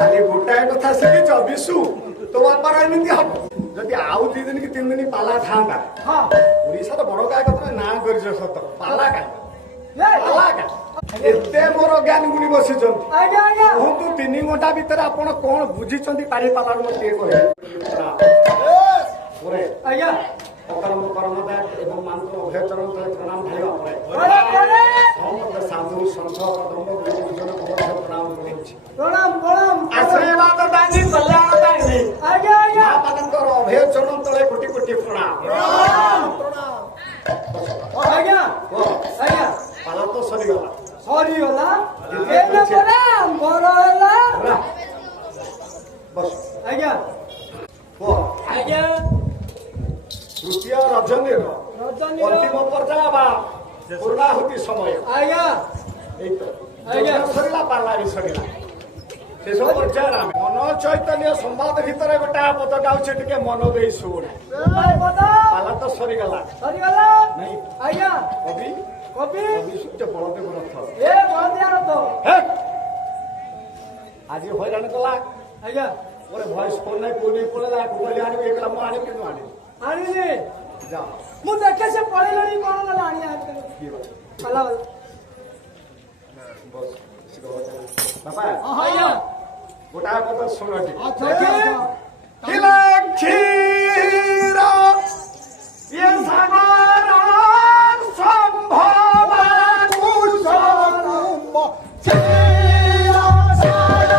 खाली गोटाए कथा शिखिच विशु तो बापार एमती हम जदि आउ 2 दिन कि 3 दिन पाला था ओडिशा तो बड़ गायक तुम ना कर सत पाला का एते मोर ज्ञान गुणी बसी कहतु 3 घंटा भितर आपण कौन बुझी पारी पाला मत आज्ञा कर्म कर्मदाय एवं मानव अभय चरण तले प्रणाम ढाइबा पड़े समस्त साधु संत धर्म गुरुजन प्रणाम करूछि प्रणाम प्रणाम आशीर्वाद दानी कल्याण दानी आज्ञा आज्ञा मानकर अभय चरण तले कोटि कोटि प्रणाम प्रणाम आज्ञा आज्ञा पाला तो सरीगला एने प्रणाम बरला बस आज्ञा वो आज्ञा तृतीय रजनीर अंतिम पर्याय बा पूर्णाहुति समय आज्ञा आज्ञा सरीला पाला भी सरीला शेष पर्याय मन चैतन्य संवाद भितर गोटा पद गाउछे टिके मन देई सुण पाला तो सरीगला नहीं आज्ञा कवि कवि सूर्य बलदेव रथ ए बलदेव रथ आज हैरान कला आज्ञा मोर भॉइस फोन नहीं कोनी पड़ेला कोली आनी एकला मु आनी केनु आनी आनी जा मु देखे से पड़ेलनी कोन गला आनी पाला बस बाबा आज्ञा गोटा पद सुन अच्छा किला क्षीर ये सागर संभव कुशलम क्षीर सागर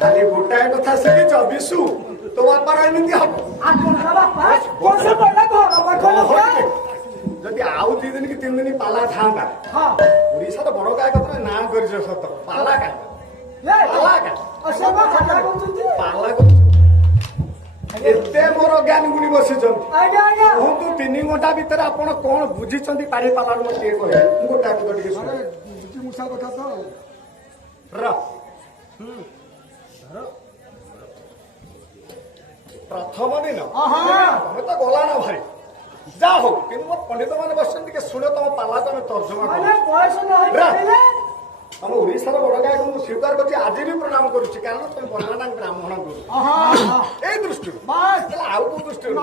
ଖାଲି ଗୋଟାଏ କଥା ଶିଖିଛ ବିଶୁ ତ ତୋ ବାପାର ଏମିତି ହବ ଆପଣଙ୍କ ବାପା ବର୍ଷ ପଡିଲା ଘର ପାଖ ଲୋକ ଯଦି ଆଉ 2 ଦିନ କି 3 ଦିନ ପାଲା ଥାନ୍ତା ହଁ ଓଡିଶାର ବଡ ଗାୟକ ତମେ ନାଁ କରିଛ ସତ ପାଲା କାଇଁ ପାଲା କାଇଁ ସେ କଣ କଥା କହୁଛନ୍ତି ପାଲା କରୁଛ ଏତେ ମୋର ଜ୍ଞାନ ଗୁଣି ବସିଛନ୍ତି ଆଜ୍ଞା ଆଜ୍ଞା କୁହନ୍ତୁ 3 ଘଣ୍ଟା ଭିତରେ ଆପଣ କଣ ବୁଝିଛନ୍ତି ପାରି ପାଲାରୁ ମତେ ଟିକେ କହିବେ ମୁଁ ଗୋଟା କଥା ଟିକେ ଶୁଣେ ମୂଷା କଥା ତ ପ୍ରଥମ ଦିନ ତମେ ତ ଗଲା ନା ଭାଇ ଯା ହଉ କିନ୍ତୁ ମୋ ପଣ୍ଡିତ ମାନେ ବସିଛନ୍ତି ଟିକେ ଶୁଣ ତମ ପାଲା ତମେ ତର୍ଜମା କର ମାନେ ବୟସ ନ ହେଇପାରିଲେ ଆମ ଓଡିଶାର ବଡ ଗାୟକ ମୁଁ ସ୍ୱୀକାର କରୁଛି ଆଜି ବି ପ୍ରଣାମ କରୁଛି କାରଣ ତମେ ବର୍ଣ୍ଣନା ବ୍ରାହ୍ମଣ ଗୁରୁ ଏଇ ଦୃଷ୍ଟିରୁ ହେଲେ ଆଉ କୋଉ ଦୃଷ୍ଟିରୁ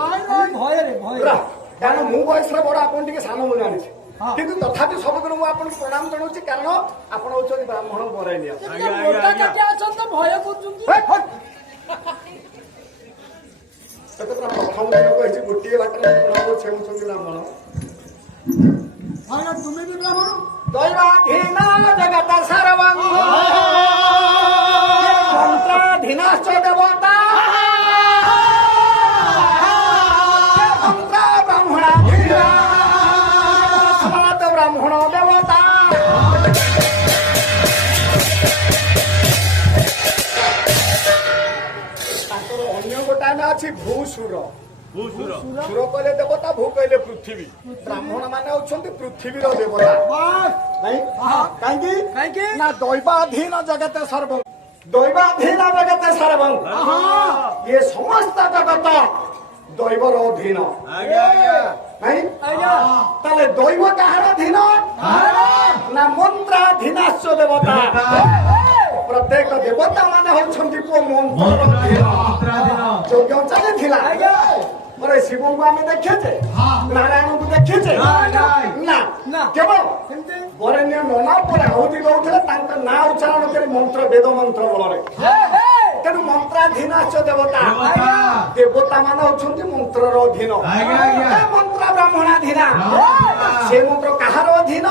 ଭୟରେ କାରଣ ମୁଁ ବୟସରେ ବଡ ଆପଣ ଟିକେ ସାନ ମୁଁ ଜାଣିଛି କିନ୍ତୁ ତଥାପି ସବୁଦିନ ମୁଁ ଆପଣଙ୍କୁ ପ୍ରଣାମ ଜଣାଉଛି କାରଣ ଆପଣ ହଉଛନ୍ତି ବ୍ରାହ୍ମଣ ବରେଣ୍ୟ ଅଛନ୍ତି ଭୟ କରୁଛନ୍ତି ପ୍ରଥମ ଦିନ କହିଛି ଗୋଟିଏ ବାଟରେ ପ୍ରଣାମ ଛେଉଛନ୍ତି ବ୍ରାହ୍ମଣ ତୁମେ ବି ବ୍ରାହ୍ମଣ ଦୈବାଧୀନ ଜଗତ ସାରବଂ ମନ୍ତ୍ରାଧୀନଶ୍ଚ ଦେବତା ମନ୍ତ୍ର ବ୍ରାହ୍ମଣାଧୀନ ବ୍ରାହ୍ମଣ ଦେବତା ତାଙ୍କର ଅନ୍ୟ ଗୋଟାଏ ନା ଅଛି ଭୂସୁର ସୁର କହିଲେ ଦେବତା ଭୂ କହିଲେ ପୃଥିବୀ ବ୍ରାହ୍ମଣ ମାନେ ହଉଛନ୍ତି ପୃଥିବୀର ଦେବତା କାହିଁକି ନା ଦୈବାଧୀନ ଜଗତ ସର୍ବଂ ଦୈବାଧୀନ ଜଗତ ସର୍ବଂ ଇଏ ସମସ୍ତ ଜଗତ ଦୈବର ଅଧୀନ ତାହେଲେ ଦୈବ କାହାର ଅଧୀନ ନା ମନ୍ତ୍ରାଧୀନାଶ୍ଚ ଦେବତା ପ୍ରତ୍ୟେକ ଦେବତା ମାନେ ହଉଛନ୍ତି କୋ ମନ୍ତ୍ରର ଯଜ୍ଞ ଚାଲିଥିଲା ପରେ ଶିବଙ୍କୁ ଆମେ ଦେଖିଛେ ନାରାୟଣଙ୍କୁ ଦେଖିଛେ ନା କେବଳ ବରେଣ୍ୟ ନନା ପରେ ଆହୁତି ଦଉଥିଲେ ତାଙ୍କ ନାଁ ଉଚ୍ଚାରଣ କରି ମନ୍ତ୍ର ବେଦ ମନ୍ତ୍ର ବଳରେ ତେଣୁ ମନ୍ତ୍ରାଧୀନାଶ୍ଚ ଦେବତା ଦେବତା ମାନେ ହଉଛନ୍ତି ମନ୍ତ୍ରର ଅଧୀନ ମନ୍ତ୍ର ବ୍ରାହ୍ମଣାଧୀନ ସେ ମନ୍ତ୍ର କାହାର ଅଧୀନ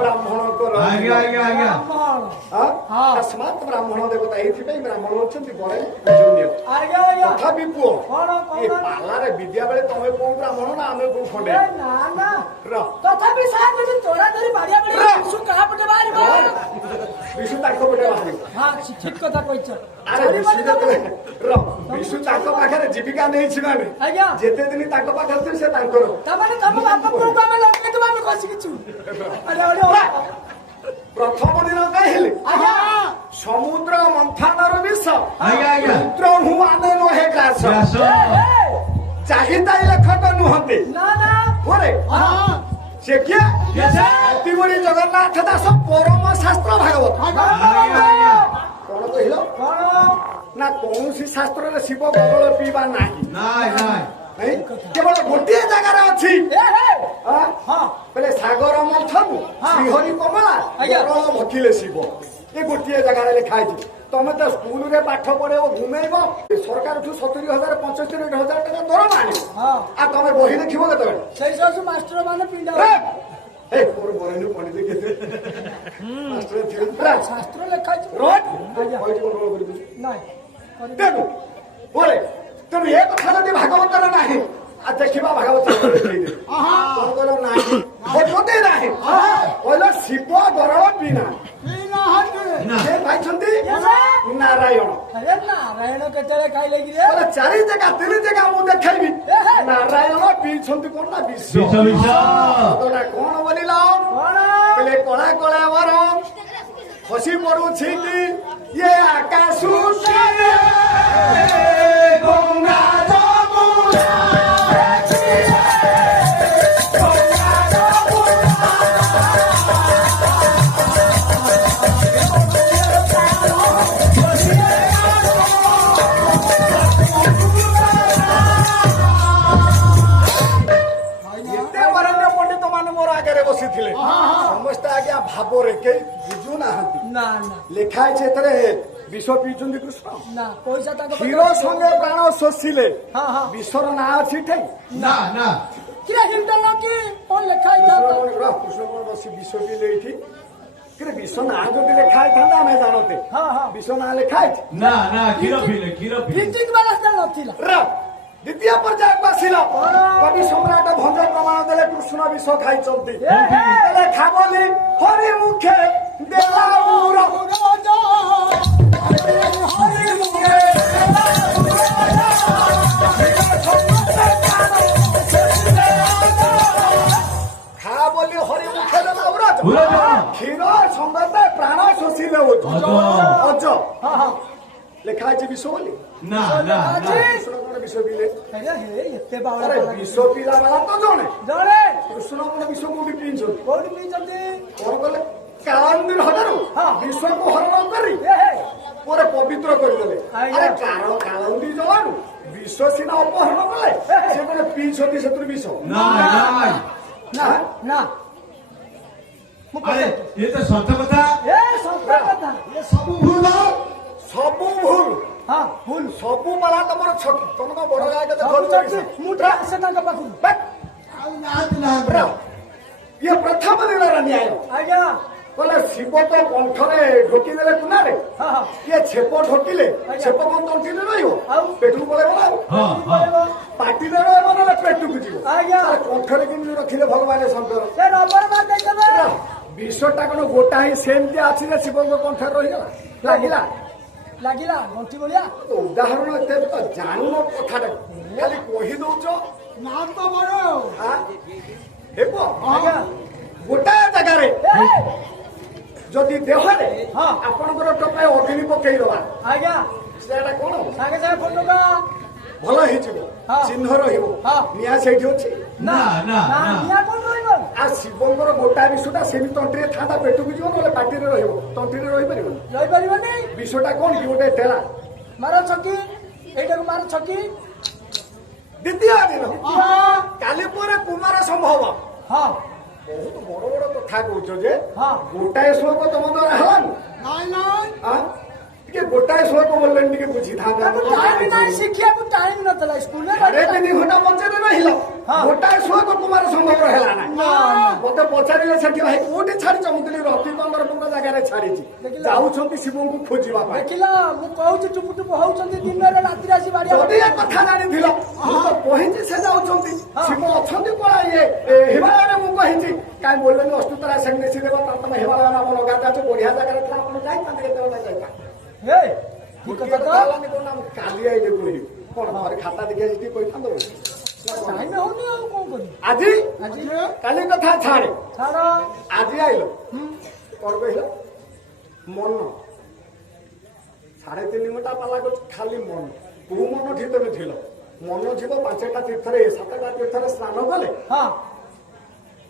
ବ୍ରାହ୍ମଣଙ୍କର ତସ୍ମାତ୍ ବ୍ରାହ୍ମଣ ଦେବତା ଏଇଥିପାଇଁ ବ୍ରାହ୍ମଣ ହଉଛନ୍ତି ବରେଣ୍ୟ ତଥାପି ପୁଅ ଏ ପାଲାରେ ବିଦ୍ୟା ବେଳେ ତମେ କୋଉ ବ୍ରାହ୍ମଣ ନା ଆମେ କୋଉ ଖଣ୍ଡେ ତଥାପି ବିଶୁ ତାଙ୍କ ପଟେ ବାହାରିବ ଠିକ କଥା କହିଛ ଆରେ ବିଶୁ ତାଙ୍କ ପାଖରେ ଜୀବିକା ନେଇଛି ମାନେ ଯେତେ ଦିନ ତାଙ୍କ ପାଖରେ ଥିବେ ସେ ତାଙ୍କର ତାମାନେ ତମ ବାପା ପୁଅକୁ ଆମେ ଲଗେଇଦେବୁ ଆମେ ଖସିକିଛୁ ପ୍ରଥମ ଦିନ କହିଲେ ସମୁଦ୍ର ମନ୍ଥାନର ବିଷ ପୁତ୍ର ମୁଁ ଆମେ ନୁହେଁ ଗ୍ରାସ ଚାହିଦା ଲେଖକ ନୁହନ୍ତି ପରେ ସେ କିଏ ଅତିବଡ଼ି ଜଗନ୍ନାଥ ଦାସ ପରମ ଶାସ୍ତ୍ର ଭାଗବତ କଣ କହିଲ ନା କୌଣସି ଶାସ୍ତ୍ରରେ ଶିବ ବଗଳ ପିଇବା ନାହିଁ କେବଳ ଗୋଟିଏ ଜାଗାରେ ଅଛି ବୋଲେ ସାଗର ମନ୍ଥନ ଶ୍ରୀହରି କମଳା କେବଳ ଭକିଲେ ଶିବ ଏ ଗୋଟିଏ ଜାଗାରେ ଲେଖା ହେଇଛି ତମେ ତ ସ୍କୁଲରେ ପାଠ ପଢେଇବ ଘୁମେଇବ ସରକାରଠୁ 70,000 75,000 ଟଙ୍କା ଦରମା ଆଣିବ ଆଉ ତମେ ବହି ଦେଖିବ କେତେବେଳେ ସେଇ ସବୁ ମାଷ୍ଟର ମାନେ ପିଣ୍ଡା ଶାସ୍ତ୍ର ଲେଖା ତେଣୁ ଏ କଥା ଯଦି ଭାଗବତରେ ନାହିଁ ଆଉ ଦେଖିବା ଭାଗବତ କହିଲ ନାହିଁ ନାହିଁ କହିଲ ଶିବ ଗରଳ ପିନା ସେ ପାଇଛନ୍ତି ନାରାୟଣ ନାରାୟଣ କେତେବେଳେ ଖାଇଲେ କି 4 ଜାଗା 3 ଜାଗା ମୁଁ ଦେଖେଇବି ନାରାୟଣ ପିଇଛନ୍ତି କଣ ନା ବିଷ କଣ ବୋଲିଲ କହିଲେ କଳା କଳା ବର ଖସି ପଡୁଛି କି ଇଏ ଆକାଶ ଗଙ୍ଗା ଯମୁନା ବସିଥିଲେ ସମସ୍ତେ ଆଜ୍ଞା ଭାବରେ କେହି ବୁଝୁନାହାନ୍ତି ଲେଖା ହେଇଛି ଏଥିରେ ବିଷ ପିଇଛନ୍ତି କୃଷ୍ଣ କ୍ଷୀର ସଙ୍ଗେ ପ୍ରାଣ ଶୋଷିଲେ ବିଷର ନାଁ ଅଛି ଠେଇ କୃଷ୍ଣ ବସି ବିଷ ପିଇଲେ ଏଇଠି କିନ୍ତୁ ବିଷ ନାଁ ଯଦି ଲେଖା ହେଇଥାନ୍ତା ଆମେ ଜାଣତେ ହଁ ହଁ ବିଷ ନାଁ ଲେଖା ହେଇଛି ନା ନା କ୍ଷୀର ପିଇଲେ ଫିଜିକ୍ ବାଲା ସେଟା ନଥିଲା ଦ୍ୱିତୀୟ ପର୍ଯ୍ୟାୟକୁ ଆସିଲ କବି ସମ୍ରାଟ ଭଞ୍ଜ ପ୍ରମାଣ ଦେଲେ କୃଷ୍ଣ ବିଷ ଖାଇଛନ୍ତି ଲେଖା ବୋଲି ହରି ମୁଖେ ଦେଲା ଉର। ଖା ବୋଲି ହରି ମୁଖେ ଦେଲା ଉର କ୍ଷୀର ସମ୍ବନ୍ଧ ପ୍ରାଣ ଶୋଷିଲେ ଅଜ ଲେଖା ଅଛି ବିଷ ବୋଲି ନା ନା ନା କୃଷ୍ଣ କଣ ବିଷ ପିଇଲେ ଏତେ ବାଉଳା ଆରେ ବିଷ ପିଲା ବାଲା ତ ଜଣେ ଜଣେ କୃଷ୍ଣ କଣ ବିଷ କୋଉଠି ପିଇଛନ୍ତି କୋଉଠି ପିଇଛନ୍ତି କଣ କଲେ କାଳନ୍ଦୀର ହଠାରୁ ବିଷକୁ ହରଣ କରି ପରେ ପବିତ୍ର କରିଦେଲେ ଆରେ କାରଣ କାଳନ୍ଦୀ ଜଳାରୁ ବିଷ ସିନା ଅପହରଣ କଲେ ସେ କଣ ପିଇଛନ୍ତି ସେଥିରୁ ବିଷ ନା ନା ନା ଆରେ ଏ ତ ସତ କଥା ଏ ସତ କଥା ଏ ସବୁ ଭୁଲ ହଁ ଭୁଲ ସବୁ ବାଲା ତମର ଛକି ତମ ତ ବଡ ଗାଈ ସବୁ ଚଢୁଛି ମୁଁ ଆସେ ତାଙ୍କ ପାଖକୁ ଇଏ ପ୍ରଥମ ଦିନର ନ୍ୟାୟ ଆଜ୍ଞା କହିଲେ ଶିବ ତ କଣ୍ଠରେ ଢୋକିଦେଲେ କୁନାରେ ହଁ ହଁ ଇଏ ଛେପ ଢୋକିଲେ ଛେପ କଣ ତଣ୍ଟିରେ ରହିବ ଆଉ ପେଟକୁ ପଳେଇବ ନା ପାଟିରେ ରହିବ ନହେଲେ ପେଟକୁ ଯିବ ଆଜ୍ଞା କଣ୍ଠରେ କେମିତି ରଖିଲେ ଭଗବାନ ଶଙ୍କର ସେ ରବର ମାର ଦେଇଦେବେ ବିଷଟା କଣ ଗୋଟା ହିଁ ସେମିତି ଅଛି ଯେ ଶିବଙ୍କ କଣ୍ଠରେ ରହିଗଲା ଲାଗିଲା ଲାଗିଲା ଗଣ୍ଠି ଭଳିଆ ଉଦାହରଣ ଏତେ ତ ଜାଣୁନ କଥାଟା ଖାଲି କହି ଦଉଛ ନା ତ ବଡ ହେବ ଆଜ୍ଞା ଗୋଟାଏ ଜାଗାରେ ଯଦି ଦେହରେ ହଁ ଆପଣଙ୍କର ଟୋପାଏ ଅଗ୍ନି ପକେଇଦବା ଆଜ୍ଞା ସେଟା କଣ ସାଙ୍ଗେ ସାଙ୍ଗେ ଫଟୋକା ଭଲ ହେଇଯିବ ହଁ। ଚିହ୍ନ ରହିବ ହଁ। ନିଆଁ ସେଇଠି ଅଛି ନା ନା ନା ନା ନିଆଁ କୋଉଠି ରହିବ ଆଉ ଶିବଙ୍କର ଗୋଟା ବିଷଟା ସେମିତି ତଣ୍ଟିରେ ଥାନ୍ତା ପେଟକୁ ଯିବ ନହେଲେ ପାଟିରେ ରହିବ ତଣ୍ଟିରେ ରହିପାରିବନି ରହିପାରିବନି ବିଷଟା କଣ କି ଗୋଟେ ଟେଳା ମାର ଛକି ଏଇଟାକୁ ମାର ଛକି ଦ୍ୱିତୀୟ ଦିନ କାଲି ପରେ କୁମାର ସମ୍ଭବ ହଁ ବହୁତ ବଡ ବଡ କଥା କହୁଛ ଯେ ହଁ ଗୋଟାଏ ଶ୍ଲୋକ ତମ ଦ୍ୱାରା ହେଲାନି ଟିକେ ଗୋଟାଏ ଶ୍ଲୋକ ବୋଲିଲେନି ଟିକେ ବୁଝିଥାନ୍ତେ ତାକୁ ଟାଇମ ନାହିଁ ଶିଖିବାକୁ ଟାଇମ ନଥିଲା ସ୍କୁଲରେ ସାଢେ 3 ଘଣ୍ଟା ମଞ୍ଚରେ ରହିଲ ହଁ। ଗୋଟାଏ ଶ୍ଲୋକ କୁମାର ସମ୍ଭବ ହେଲା ନାହିଁ ନା। ମତେ ପଚାରିଲେ ସେଠି ଭାଇ କୋଉଠି ଛାଡିଛ ମୁଁ କହିଲି ରତି ଚନ୍ଦ୍ରପୁଙ୍କ ଜାଗାରେ ଛାଡିଛି ଦେଖିଲ? ଯାଉଛନ୍ତି ଶିବଙ୍କୁ ଖୋଜିବା ପାଇଁ ଦେଖିଲ ମୁଁ କହୁଛି ଟୁପୁ ଟୁପୁ ହଉଛନ୍ତି ଦିନରେ ରାତିରେ ଆସି ବାଡିଆ ଯଦି ଏ କଥା ଜାଣିଥିଲ ମୁଁ ତ କହିଛି ସେ ଯାଉଛନ୍ତି ଶିବ ଅଛନ୍ତି କଣ ଇଏ ହିମାଳୟରେ ମୁଁ କହିଛି କାହିଁ ବୋଲେନି ଅସ୍ତୁତରା ସେମିତି ନେସି ଦେବ ତମେ ହିମାଳୟ ନାମ ଲଗାତା ଅଛି ବଢିଆ ଜାଗାରେ ଥିଲା ଆପଣ ଯାଇଥାନ୍ତେ କେତେବେଳେ ଯାଇଥାନ୍ତେ ହେ ଠିକ ଗୋଟିଏ କଥା କଥା ହେଲାନି କଣ ନା ମୁଁ କାଲି ଆଇଲେ କହିବି କଣ ଘରେ ଖାତା ଦେଖି ଆସି ଟିକେ କହିଥାନ୍ତ ଟାଇମ ହଉନି ଆଉ କଣ କରିବି ଆଜି ଆଜି କାଲି କଥା ଛାଡେ ଛାଡ ଆଜି ଆଇଲ କଣ କହିଲ ମନ 3.5 ଘଣ୍ଟା ପାଲା କରୁଛି ଖାଲି ମନ କୋଉ ମନ ଠିକ ତମେ ଥିଲ ମନ ଯିବ 5ଟା ତୀର୍ଥରେ 7ଟା ତୀର୍ଥରେ ସ୍ନାନ କଲେ ହଁ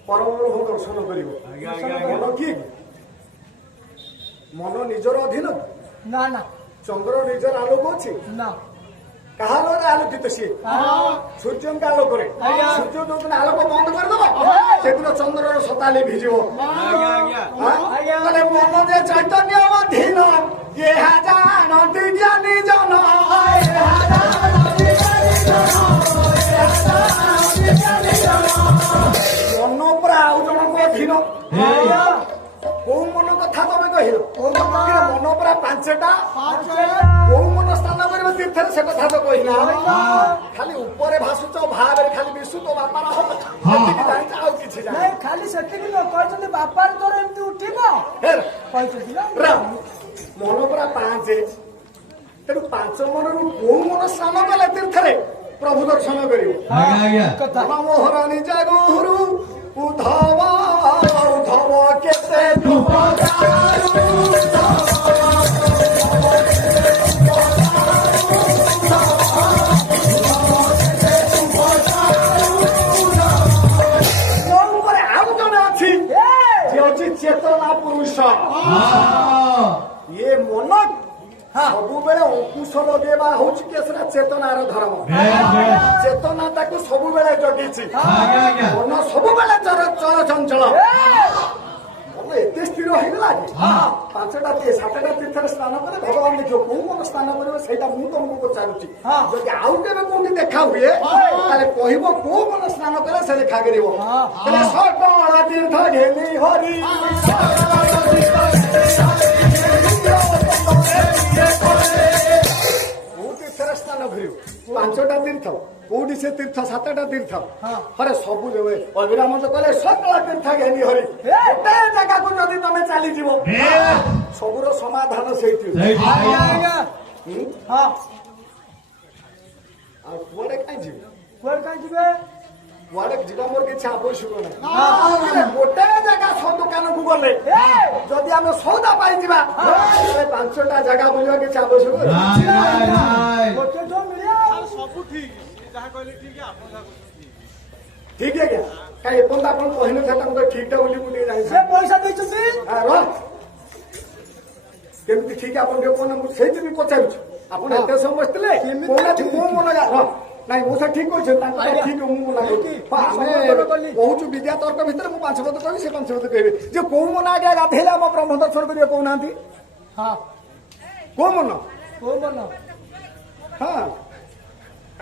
ପରମହଂସଙ୍କୁ ଦର୍ଶନ କରିବ ଆଜ୍ଞା, ଆଜ୍ଞା। ମନ କିଏ ମନ ନିଜର ଅଧୀନ ନା ନା ଚନ୍ଦ୍ର ନିଜର ଆଲୋକ ଅଛି ନା କାହା ଆଲୋକରେ ଆଲୋକିତ ସିଏ ସୂର୍ଯ୍ୟଙ୍କ ଆଲୋକରେ ଆଜ୍ଞା। ସୂର୍ଯ୍ୟ ଯୋଉଦିନ ଆଲୋକ ବନ୍ଦ କରିଦବ ସେଦିନ ଚନ୍ଦ୍ରର ସତାଲି ଭିଜିବ ଆଜ୍ଞା ଆଜ୍ଞା ଆଜ୍ଞା। କହିଲେ ମନ ଯେ ଚୈତନ୍ୟ ଅଧୀନ ଏହା ଜାଣନ୍ତି ଜ୍ଞାନୀ ଜନ ମନ ପୁରା ଆଉ ଜଣଙ୍କ ଅଧୀନ ଆଜ୍ଞା। କୋଉ ମନ କଥା ତମେ କହିଲ ମନ ପୁରା 5ଟା ପାଞ୍ଚଟା। କୋଉ ମନ ସ୍ଥାନ କରିବ ତୀର୍ଥରେ ସେ କଥା ତ କହିଲା ଖାଲି ଉପରେ ଭାସୁଛ ଭାବରେ ଖାଲି ବିଶୁ ତ ବାପାର ହବ ଏତିକି ଜାଣିଛ ଆଉ କିଛି ଜାଣିଛ ନାଇଁ ଖାଲି ସେତିକି ନୁହଁ କହିଛନ୍ତି ବାପାର ତୋର ଏମିତି ଉଠିବ ହେର, କହିଛନ୍ତି ନା ରା, ମନ ପୁରା 5 ତେଣୁ 5 ମନରୁ କୋଉ ମନ ସ୍ନାନ କଲେ ତୀର୍ଥରେ ପ୍ରଭୁ ଦର୍ଶନ କରିବ ଆଜ୍ଞା ଆଜ୍ଞା କଥା ମୋହର ନିଜ ଗୁରୁ ଉଦ୍ଧବ ଉଦ୍ଧବ କେତେ ମୋ ଉପରେ ଆଉ ଜଣେ ଅଛି ଯିଏ ଅଛି ଚେତନା ପୁରୁଷ ଇଏ ମନ ସବୁବେଳେ ଅଙ୍କୁଶ ଲଗେଇବା ହଉଛି କି ସେଟା ଚେତନାର ଧର୍ମ ଚେତନା ତାକୁ ସବୁବେଳେ ଜଗିଛି ଆଜ୍ଞା ଆଜ୍ଞା ମନ ସବୁବେଳେ ଚଳଚଞ୍ଚଳ ମନ ଏତେ ସ୍ଥିର ହେଇଗଲା ଯେ ପାଞ୍ଚଟା ସାତଟା ତୀର୍ଥରେ ସ୍ନାନ କଲେ ଭଗବାନ ଦେଖିବ କୋଉ ମନ ସ୍ନାନ କରିବ ସେଇଟା ମୁଁ ତମକୁ ପଚାରୁଛି ଯଦି ଆଉ କେବେ କୋଉଠି ଦେଖା ହୁଏ ତାହେଲେ କହିବ କୋଉ ମନ ସ୍ନାନ କଲେ ସେ ଦେଖା କରିବ ହେଲେ ସକଳ ତୀର୍ଥ ଘେନି ହରି କୋଉ ତୀର୍ଥରେ ସ୍ନାନ କରିବ ପାଞ୍ଚଟା ତୀର୍ଥ କୋଉଠି ସେ ତୀର୍ଥ ସାତଟା ତୀର୍ଥ ହରେ ସବୁ ଦେବେ ଅଭିରାମ ତ କଲେ ସକଳ ତୀର୍ଥ ଘେନି ହରି ଗୋଟେ ଜାଗାକୁ ଯଦି ତମେ ଚାଲିଯିବ ସବୁର ସମାଧାନ ସେଇଠି ଆଉ କୁଆଡେ କାହିଁ ଯିବେ କୁଆଡେ ଯିବା ମୋର କିଛି ଆବଶ୍ୟକ ନାହିଁ ଗୋଟେ ଜାଗା ସବ ଦୋକାନକୁ ଗଲେ ଯଦି ଆମେ ସଉଦା ପାଇଯିବା ତାହେଲେ ପାଞ୍ଚଟା ଜାଗା ବୁଲିବା କିଛି ଆବଶ୍ୟକ ସବୁ ଠିକ ଯାହା କହିଲେ ଠିକ ଆପଣ ଠିକ ଆଜ୍ଞା କାହିଁ ଏପର୍ଯ୍ୟନ୍ତ ଆପଣ କହିନଥିଲେ ତାଙ୍କୁ ଠିକ ଟା ବୋଲି ମୁଁ ଟିକେ ଜାଣିଛି ପଇସା ଦେଇଛନ୍ତି କେମିତି ଠିକ ଆପଣ ଯୋଉ କଣ ମୁଁ ସେଇଥିପାଇଁ ପଚାରୁଛି ଆପଣ ଏତେ ସମୟ ବସିଥିଲେ କୋଉ ମନ ନାଇଁ ମୁଁ ସାର୍ ଠିକ କହୁଛି ତାଙ୍କ ଠିକ ମୁଁ ମନା ଆମେ କହୁଛୁ ବିଦ୍ୟା ତର୍କ ଭିତରେ ମୁଁ 5 ପଦ କହିବି ସେ 5 ପଦ କହିବେ ଯେ କୋଉ ମନ ଆଜ୍ଞା ଗାଧେଇଲେ ଆମ ବ୍ରହ୍ମ ଦର୍ଶନ କରିବେ କହୁନାହାନ୍ତି କୋଉ ମନ ହଁ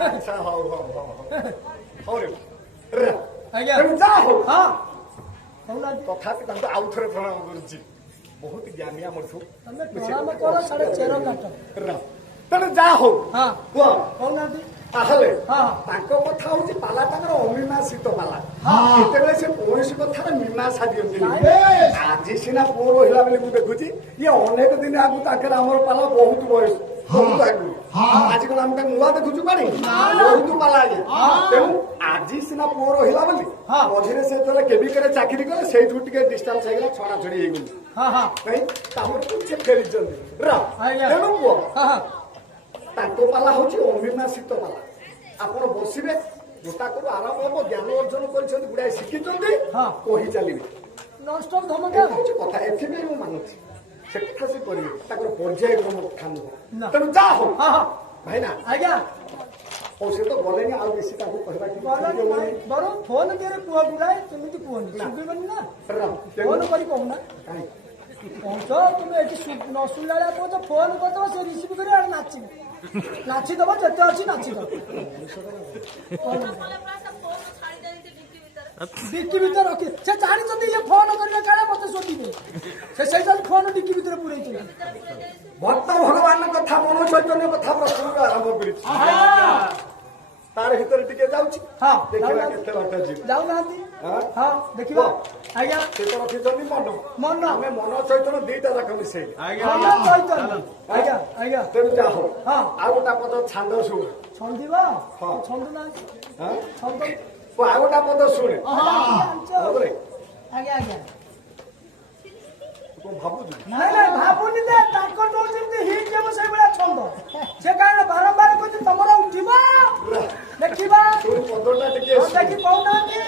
ଆଚ୍ଛା ହଉ ଯାହା ହଉ ତଥାପି ତାଙ୍କୁ ଆଉ ଥରେ ପ୍ରଣାମ କରୁଛି ବହୁତ ଜ୍ଞାନୀ ଆମଠୁ ତେଣୁ ଯାହା ହଉ କୁହ ତାହେଲେ ତାଙ୍କ କଥା ହଉଛି ପାଲା ତାଙ୍କର ଅମୀମାଂସିତ ପାଲା ଯେତେବେଳେ ସେ କୌଣସି କଥାରେ ମୀମାଂସା ଦିଅନ୍ତି ଆଜି ସିନା ପୁଅ ରହିଲା ବୋଲି ମୁଁ ଦେଖୁଛି ଇଏ ଅନେକ ଦିନ ଆଗକୁ ତାଙ୍କର ଆମର ପାଲା ବହୁତ ବୟସ ବହୁତ ଆଗରୁ ଆଜି କଣ ଆମେ ତାଙ୍କୁ ନୂଆ ଦେଖୁଛୁ ପାଣି ବହୁତ ପାଲା ଆଜ୍ଞା ତେଣୁ ଆଜି ସିନା ପୁଅ ରହିଲା ବୋଲି ମଝିରେ ସେ ଯେତେବେଳେ କେବିକରେ ଚାକିରି କଲେ ସେଇଠୁ ଟିକେ ଡିଷ୍ଟାନ୍ସ ହେଇଗଲା ଛଣାଛଣି ହେଇଗଲି ନାଇଁ ତାପରେ ସେ ଫେରିଛନ୍ତି ତେଣୁ ପୁଅ ତାଙ୍କ ପାଲା ହଉଛି ଅମୀମାଂସିତ ପାଲା ଆପଣ ବସିବେ ଗୋଟାକରୁ ଆରମ୍ଭ ହବ ଜ୍ଞାନ ଅର୍ଜନ କରିଛନ୍ତି ଗୁଡାଏ ଶିଖିଛନ୍ତି କହି ଚାଲିବେ ହଉଛି କଥା ଏଥିପାଇଁ ମୁଁ ମାନୁଛି ସେ କଥା ସେ କରିବେ ତାଙ୍କର ପର୍ଯ୍ୟାୟକ୍ରମ କଥା ନୁହଁ ତେଣୁ ଯାହା ହଉ ଭାଇନା ଆଜ୍ଞା ହଉ ସେ ତ ଗଲେନି ଆଉ ବେଶୀ ତାଙ୍କୁ କହିବା ବରଂ ଫୋନ ଦେହରେ କୁହ ଗୁଡାଏ ସେମିତି କୁହନି ଶୁଭିବନି ନା ଫୋନ କରି କହୁନା କହୁଛ ତୁମେ ଏଠି ନ ଶୁଣିଲା ବେଳେ କହୁଛ ଫୋନ କରିଦବ ସେ ରିସିଭ କରି ଆଡେ ନାଚିବ ନାଚିଦବ ଯେତେ ଅଛି ନାଚିଦବ ଡିକି ଭିତରେ ରଖି ସେ ଜାଣିଛନ୍ତି ଇଏ ଫୋନ କରିବେ କାଳେ ମତେ ଶୋଧିବେ ସେ ସେଇଟା ଫୋନ ଡିକି ଭିତରେ ପୁରେଇଥିଲେ ଭକ୍ତ ଭଗବାନଙ୍କ କଥା ମନ ଚୈତନ୍ୟ କଥା ପ୍ରସଙ୍ଗ ଆରମ୍ଭ କରିଛି ତାର ଭିତରେ ଟିକେ ଯାଉଛି ଦେଖିବା କେତେ ବାଟ ଯିବ ଯାଉନାହାନ୍ତି ଦେଖିବା ଆଜ୍ଞା ସେ ତ ରଖିଛନ୍ତି ମନ ଆମେ ମନ ଚୈତନ୍ୟ ଦିଟା ଯାକ ମିଶେଇ ଆଜ୍ଞା ତେଣୁ ଯାହା ହଉ ଆଉ ଗୋଟା ପଦ ଛାନ୍ଦ ଶୁଣ ଛନ୍ଦିବ ଛନ୍ଦୁ ନାହାନ୍ତି ଆଉ ଗୋଟା ପଦ ଶୁଣେ ଆଜ୍ଞା ଭାବୁଛୁ ନାଇଁ ଭାବୁନି ଯେ ତାଙ୍କ ଦଉଛନ୍ତି ହିଟ୍ ହେବ ସେଇଭଳିଆ ଛନ୍ଦ ସେ କାରଣ ବାରମ୍ବାର କହୁଛି ତମର ଉଠିବ ଦେଖିବା ପଦଟା ଟିକେ ଦେଖି କହୁନାହାନ୍ତି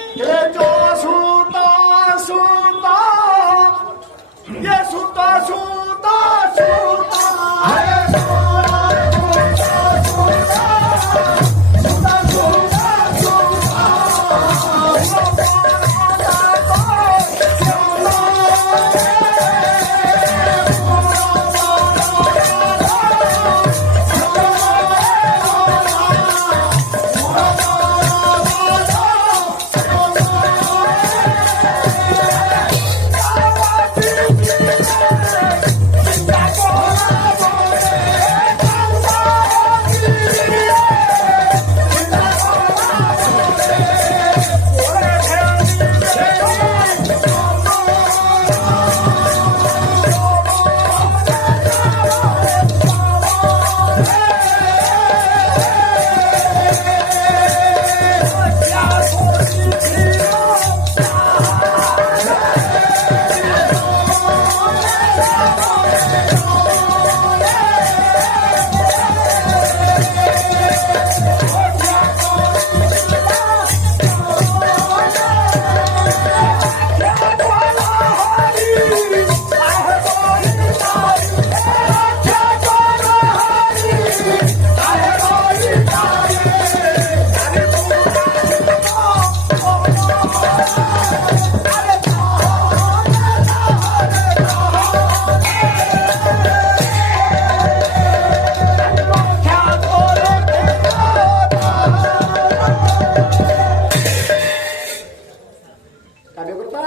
କାର୍ଯ୍ୟକର୍ତ୍ତା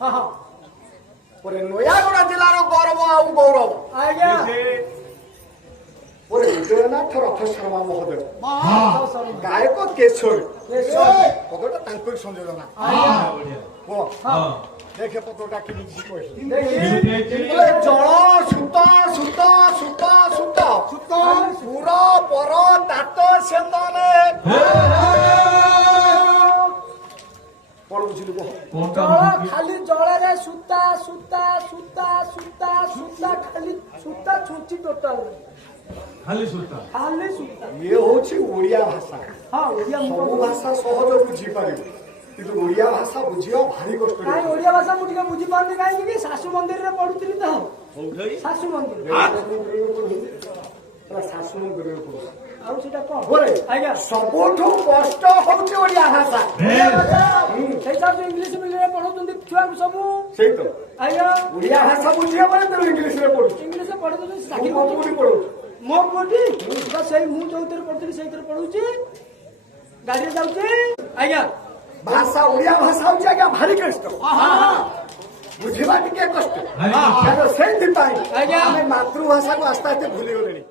ହଁ ହଁ ପରେ ନୟାଗଡ଼ ଜିଲ୍ଲାର ଗୌରବ ଆଉ ଗୌରବ ଆଜ୍ଞା ପରେ ଉଦୟନାଥ ରଥ ଶର୍ମା ମହୋଦୟ ହଁ ଗାୟକ କେଶରୀ କେଶରୀ। ପଦଟା ତାଙ୍କରି ସଂଯୋଜନା ଆଜ୍ଞା କୁହ ହଁ ଦେଖେ ପଦଟା କେମିତି କହିଲେ ଦେଖି ବୋଲେ ଜଳ ସୂତ ସୂତ ସୂତ ସୂତ ସୂତ ପୁର ପର ତାତ ସେନ୍ଦନେ କଣ ବୁଝିଲୁ କହ ଜଳ ଖାଲି ଜଳରେ ସୂତା ସୂତା ସୂତା ସୂତା ସୂତା ଖାଲି ସୂତା ଛୁଞ୍ଚି ଟୋଟାଲ ଖାଲି ସୂତା ଖାଲି ସୂତା ଇଏ ହଉଛି ଓଡିଆ ଭାଷା ହଁ ଓଡିଆ ସବୁ ଭାଷା ସହଜ ବୁଝିପାରିବ କିନ୍ତୁ ଓଡିଆ ଭାଷା ବୁଝିବା ଭାରି କଷ୍ଟ କାହିଁ ଓଡିଆ ଭାଷା ମୁଁ ଟିକେ ବୁଝିପାରୁନି କାହିଁକି କି ଶାଶୁ ମନ୍ଦିରରେ ପଢୁଥିଲି ତ ଶାଶୁ ମନ୍ଦିର ଶାଶୁ ମନ୍ଦିରରେ ପଢୁଛି ଆଉ ସେଟା କଣ ପରେ ଆଜ୍ଞା ସବୁଠୁ କଷ୍ଟ ହଉଛି ଓଡିଆ ଭାଷା ସେଇଟା ଯୋଉ ଇଂଲିଶ ମିଡିୟମରେ ପଢଉଛନ୍ତି ଛୁଆଙ୍କୁ ସବୁ ସେଇ ତ ଆଜ୍ଞା ଓଡିଆ ଭାଷା ବୁଝିବା ମାନେ ତେଣୁ ଇଂଲିଶରେ ପଢୁଛି ଇଂଲିଶରେ ପଢି ଦଉଛନ୍ତି ମୁଁ ଚାକିରି କୋଉଠି କରୁଛନ୍ତି ପଢୁଛି ମୋ ପୁଅଟି ତ ସେଇ ମୁଁ ଯୋଉଥିରେ ପଢୁଥିଲି ସେଇଥିରେ ପଢୁଛି ଗାଡିରେ ଯାଉଛି ଆଜ୍ଞା ଭାଷା ଓଡିଆ ଭାଷା ହଉଛି ଆଜ୍ଞା ଭାରି କଷ୍ଟ ବୁଝିବା ଟିକେ କଷ୍ଟ ଭାରି କଷ୍ଟ। ସେଇଥିପାଇଁ ଆଜ୍ଞା। ଆମେ ମାତୃଭାଷାକୁ ଆସ୍ତେ ଆସ୍ତେ ଭୁଲିଗଲେଣି